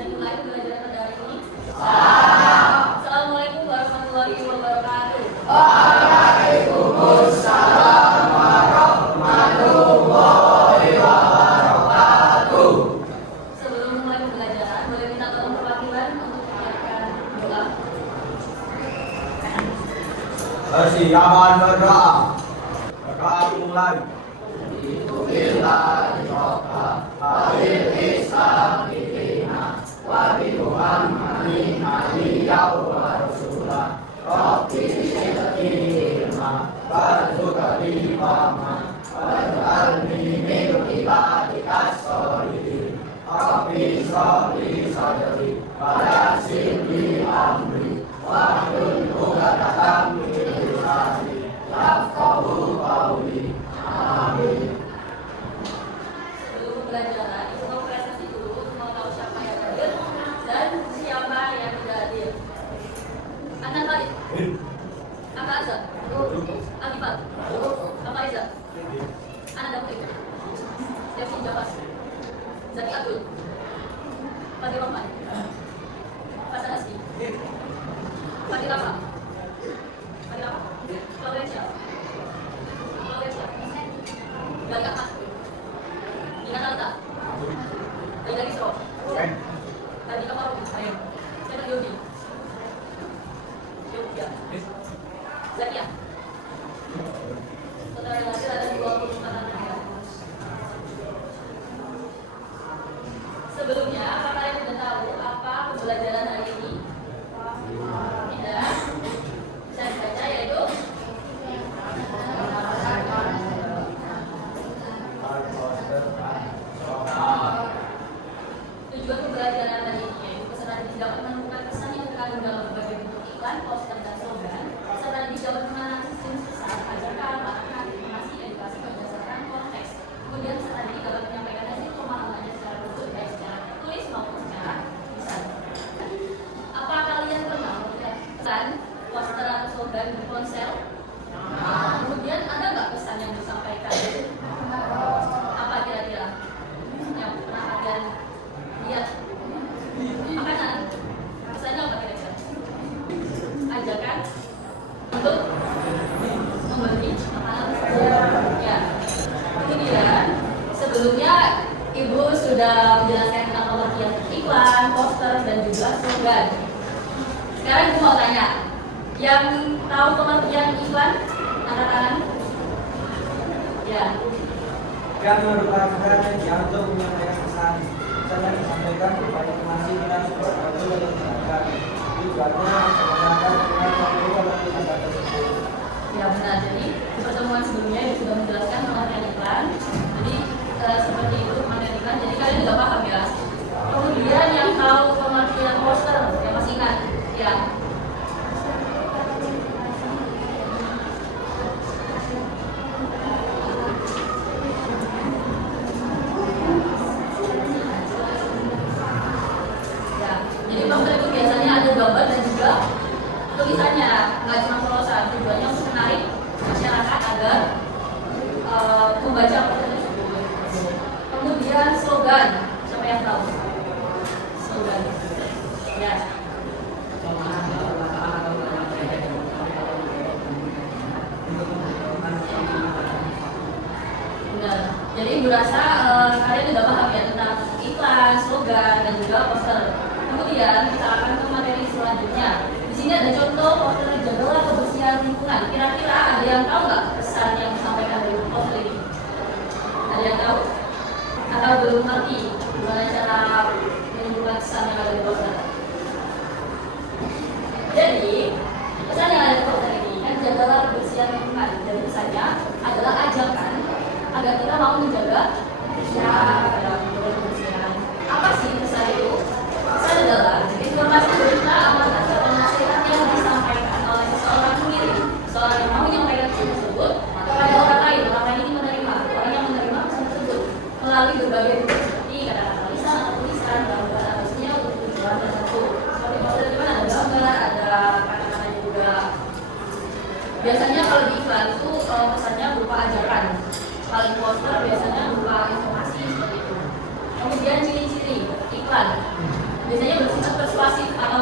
dimulai pembelajaran pada hari ini? Assalamualaikum warahmatullahi wabarakatuh. Waalaikumsalam warahmatullahi wabarakatuh. Sebelum mulai pembelajaran, boleh minta tolong perwakilan untuk menyiapkan doa. Persiapan berdoa. Berdoa mulai. Bismillahirrahmanirrahim. Alil Islam dina wa bi Muhammadin nabiyyan wa rasulah. Rabbi zidni ilma warzuqni fahma waj'alni min ibadikas sholihin. Rabbi shrah li sadri wa yassir li amri wahlul 'uqdatam min lisani yafqahu qawli. Amin. Sebelum pembelajaran, itu mau presentasi dulu untuk mau tahu siapa yang hadir dan siapa yang tidak hadir. Anak Khalid, Kakak Azhar, Agifat, Kakak Iza, Anak David, Devi Jafas, Zaki Abdul, Fadil Rahman, Hasan Aski, Fadil Rafa, Florencia, Gali Ahmad, Dina Talta, Aida Risro, Adi Kamarudi, Stephen Yodi, Yogya, Zakia. Total yang hadir ada 24 anak. Sebelumnya, apa kalian sudah tahu apa pembelajaran hari ini? Tidak. Bisa dibaca yaitu tujuan pembelajaran hari ini yaitu peserta didik dapat menemukan pesan yang terkandung dalam berbagai bentuk iklan, poster, dan slogan. Peserta didik dapat menganalisis jenis pesan agar kearifan informasi edukasi berdasarkan konteks. Kemudian peserta didik dapat menyampaikan hasil pemahamannya secara utuh baik secara tertulis maupun secara lisan. Apa kalian pernah melihat pesan, poster, atau slogan di ponsel? Kemudian ada nggak pesan yang disampaikan? Apa kira-kira yang pernah kalian lihat? Makanan, pesannya apa kira-kira? Ajakan untuk membeli makanan. Ya. Kemudian sebelumnya Ibu sudah menjelaskan tentang pengertian iklan, poster, dan juga slogan. Sekarang Ibu mau tanya, yang tahu pengertian iklan, angkat tangan. Ya. Yang merupakan yang untuk menyampaikan pesan yang disampaikan berupa informasi dan support atau yang digunakan tujuannya menggunakan dengan waktu atau tindakan tersebut. Ya benar, jadi di pertemuan sebelumnya Ibu sudah menjelaskan pengertian iklan. Jadi seperti itu pengertian iklan, jadi kalian juga paham ya. Kemudian yang tahu pengertian poster, yang masih ingat? Ya. Jadi poster itu biasanya ada gambar dan juga tulisannya, nggak cuma prosa. Tujuannya untuk menarik masyarakat agar membaca poster tersebut. Kemudian slogan, siapa yang tahu? Slogan, ya. Benar. Jadi Ibu rasa kalian sudah paham ya tentang iklan, slogan, dan juga poster. Kemudian kita akan ke materi selanjutnya. Di sini ada contoh poster jagalah kebersihan lingkungan. Kira-kira ada yang tahu nggak pesan yang disampaikan dari poster ini? Ada yang tahu? Atau belum ngerti gimana cara menunjukkan pesan yang ada di poster? Jadi pesan yang ada di poster ini kan jagalah kebersihan lingkungan. Dan pesannya adalah ajakan agar kita mau menjaga kebersihan. Apa sih pesan itu? Pesan adalah informasi berita amanat dan nasihat yang disampaikan oleh seorang pengirim, seorang yang mau menyampaikan pesan tersebut kepada orang lain. Orang lain ini menerima, orang yang menerima pesan tersebut melalui berbagai bentuk seperti kata-kata lisan atau tulisan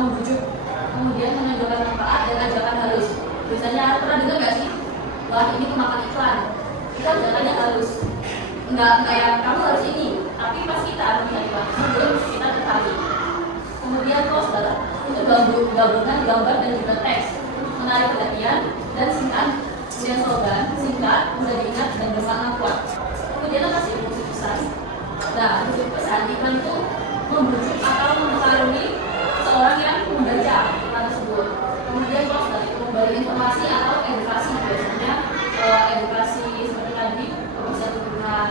membujuk, kemudian menunjukkan manfaat dan ajakan halus. Biasanya pernah dengar nggak sih? Wah, ini kemakan iklan. Kita ajakannya halus. Nggak yang kamu harus ini, tapi pas kita melihat iklan tersebut, kita tertarik. Kemudian poster itu gabungan gambar dan juga teks, menarik perhatian dan singkat. Kemudian slogan singkat, mudah diingat dan bermakna kuat. Kemudian apa sih fungsi pesan? Nah, fungsi pesan iklan itu membujuk atau mempengaruhi seorang yang membaca iklan tersebut. Kemudian poster itu memberi informasi atau edukasi, biasanya edukasi seperti tadi bisa turunan.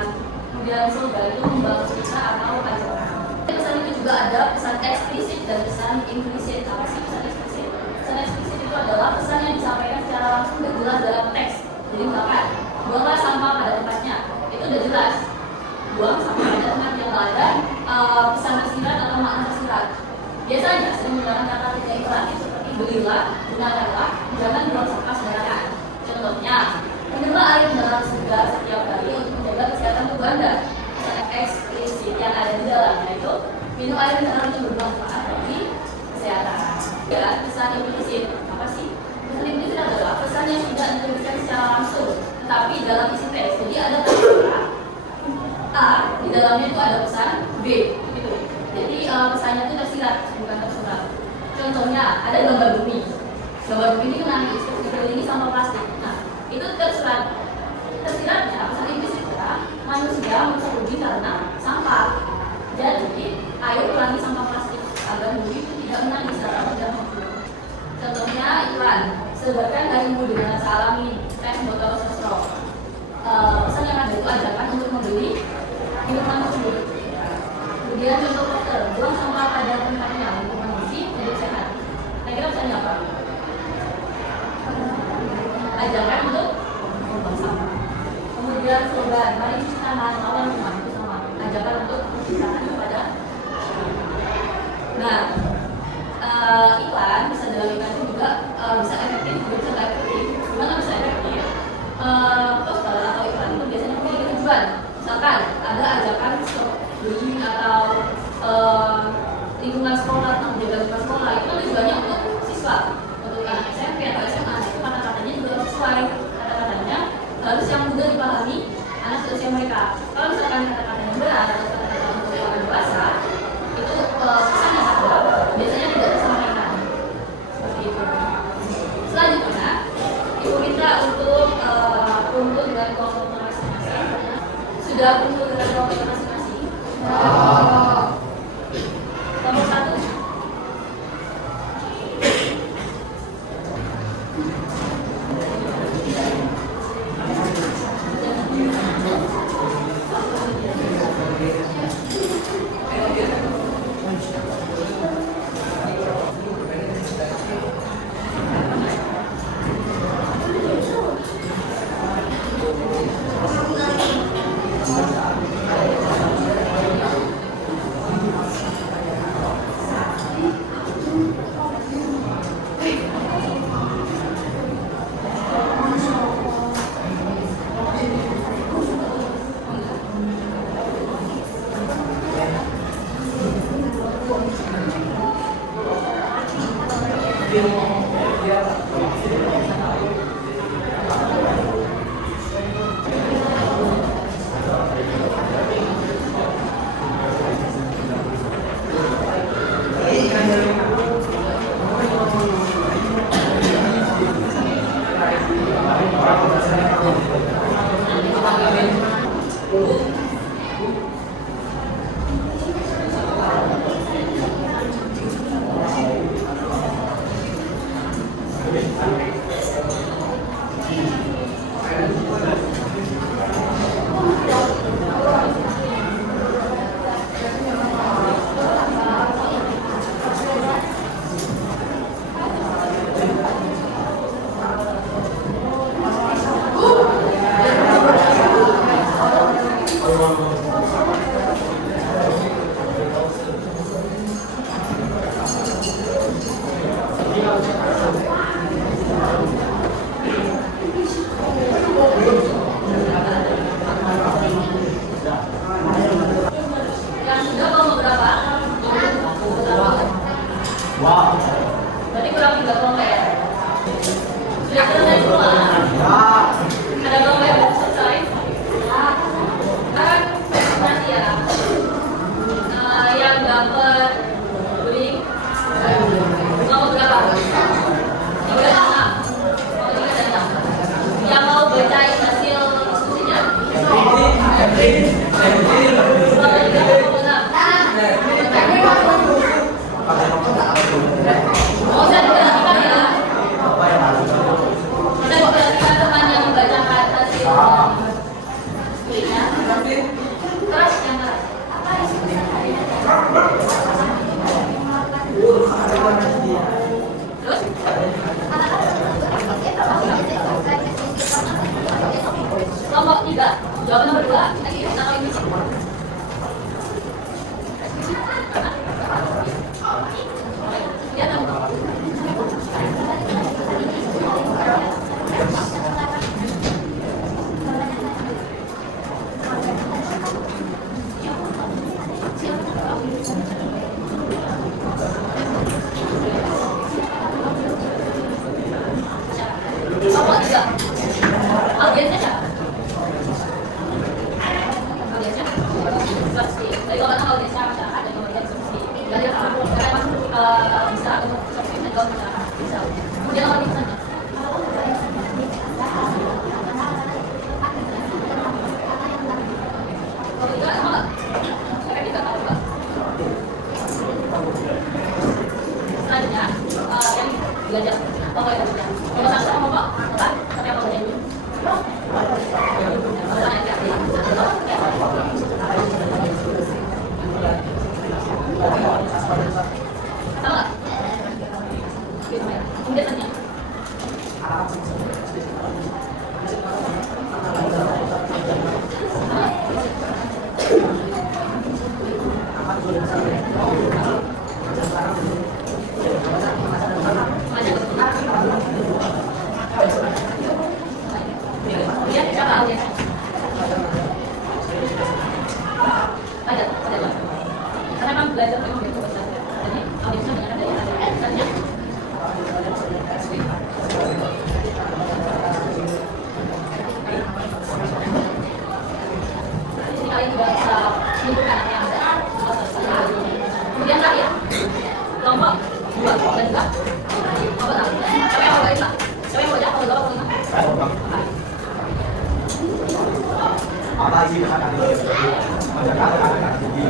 Kemudian slogan itu membangun cerita atau ajaran. Pesan itu juga ada pesan eksplisit dan pesan implisit. Apa sih pesan eksplisit? Pesan eksplisit itu adalah pesan yang disampaikan secara langsung dan jelas dalam teks. Jadi misalkan, buanglah sampah pada tempatnya, itu udah jelas. Buang sampah pada tempat yang ada pesan tersirat atau makna tersirat. Biasanya sering menggunakan kata tidak iklan seperti belilah, gunakanlah, jangan buang sampah sembarangan. Contohnya, minumlah air mineral segar setiap hari untuk menjaga kesehatan tubuh Anda. Pesan eksplisit yang ada di dalamnya itu minum air mineral itu bermanfaat bagi kesehatan. Ya, pesan implisit apa sih? Pesan implisit adalah pesan yang tidak diberikan secara langsung, tetapi dalam isi teks. Jadi ada kata A, di dalamnya itu ada pesan B, gitu. Jadi pesannya itu tersirat, bukan tersurat. Contohnya ada gambar bumi. Gambar bumi ini menangis, dikelilingi sampah plastik. Nah, itu tersirat. Tersiratnya pesan implisit adalah manusia merusak bumi karena sampah. Jadi ayo kurangi sampah plastik agar bumi itu tidak menangis atau tidak makhluk. Contohnya iklan, sebarkan harimu dengan rasa alami, teh botol sosro. Pesan yang ada itu ajakan untuk membeli minuman tersebut. Kemudian contoh poster, buang sampah pada tempatnya untuk kondisi hidup sehat. Kira-kira pesannya apa? Ajakan untuk membuang sampah. Kemudian slogan, mari cuci tangan, lawan rumah, itu sama. Ajakan untuk cuci tangan kepada. Nah, iklan bisa dalam iklan itu juga bisa efektif, juga bisa tidak efektif. Gimana bisa efektif? Poster atau iklan itu biasanya memiliki tujuan. Misalkan ada ajakan stop bullying atau lingkungan sekolah, tentang menjaga lingkungan sekolah, itu kan tujuannya untuk siswa, untuk anak SMP atau SMA. Itu kata-katanya juga sesuai. Kata-katanya harus yang mudah dipahami anak seusia mereka. Kalau misalkan kata-katanya berat atau kata-kata untuk orang dewasa, itu pesan yang ada biasanya tidak tersampaikan. Seperti itu. Selanjutnya, ibu minta untuk kumpul dengan kelompok masing-masing. Sudah kumpul dengan kelompok masing-masing? Kelompok 1. Wow. Berarti kurang 3 kelompok ya? Sudah selesai semua? Ya. Ada kelompok yang belum selesai? Sekarang nanti ya. Yang dapat kuning mau berapa? Yang udah 6. Mau 3 dan 6. Yang mau bacain hasil diskusinya? Mau 3 mau 6? Mau saya diperhatikan ya? Saya diperhatikan teman yang membacakan hasil kuliahnya. Keras yang keras. Terus? Kelompok 3, jawaban nomor 2. Kita kali ini. Ya, kelompok 3. Audiensnya siapa? Audiensnya? Seperti. Dari kelompok audiensnya masyarakat dan kemudian seperti. Dari karena emang bisa untuk seperti dan kalau masyarakat bisa. Kemudian apa misalnya? Kalau juga emang nggak? Saya kita tahu juga. Selanjutnya yang belajar. Pokoknya belajar. Kalau satu sama Pak, tapi apa belajar dulu? Tahu nggak? Kemudian tanya. Kemudian siapa audiensnya? Ada. Karena memang belajar memang begitu besar. Jadi audiensnya banyak dari misalnya. Jadi kalian juga bisa menentukan apa yang ada. Kemudian terakhir, kelompok 2 dan 3. Apa tahu? Siapa yang mau baca? Siapa yang mau baca? Kalau 2 atau 5? Apa sih akan masyarakat tinggi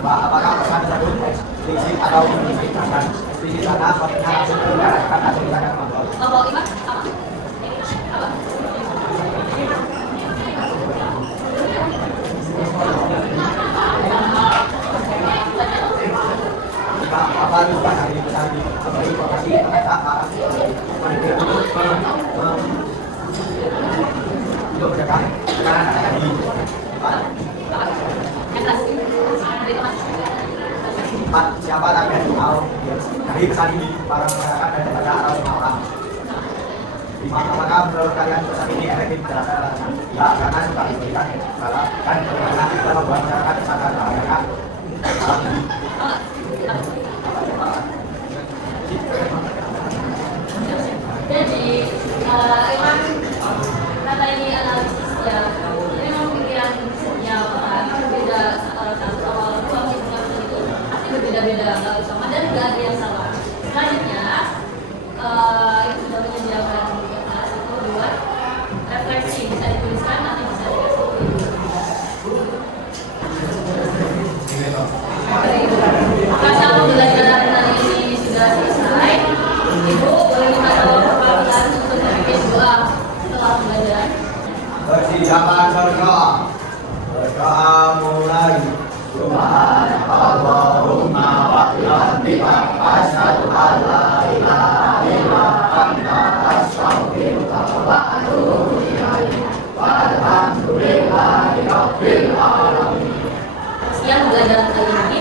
apakah pesan tersebut sedikit atau meningkatkan sedikit karena langsung mengarahkan atau mengarahkan kontrol. Kelompok 5 sama? Apa? Apa itu bahasa ini pesan di informasi untuk menjaga tekanan tadi. Siapa target tahu dari pesan ini para masyarakat dan kepada atau semua orang. Apakah menurut kalian pesan ini efektif terhadap ya karena sudah diberikan salah dan bagaimana kita membuat masyarakat sadar bahwa mereka jadi memang kata ini analisis ya ini memang pikiran ya berbeda satu sama dua itu pasti berbeda-beda nggak sama dan nggak ada yang salah. Selanjutnya itu sudah menyediakan itu buat refleksi bisa dituliskan nanti bisa dikasih. Karena pembelajaran hari ini sudah selesai, Ibu boleh minta tolong perwakilan untuk memimpin doa setelah pembelajaran. Persiapan berdoa. Berdoa mulai. Subhanallahumma wa bihamdika asyhadu an la ilaha illa anta astaghfiruka wa atubu ilaik. Walhamdulillahi rabbil alamin. Sekian pembelajaran kali ini.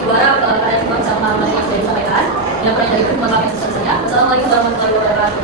Ibarat kalian cuma bisa memahami yang saya sampaikan. Yang pernah dari itu memakai pesan saya. Wassalamualaikum warahmatullahi wabarakatuh.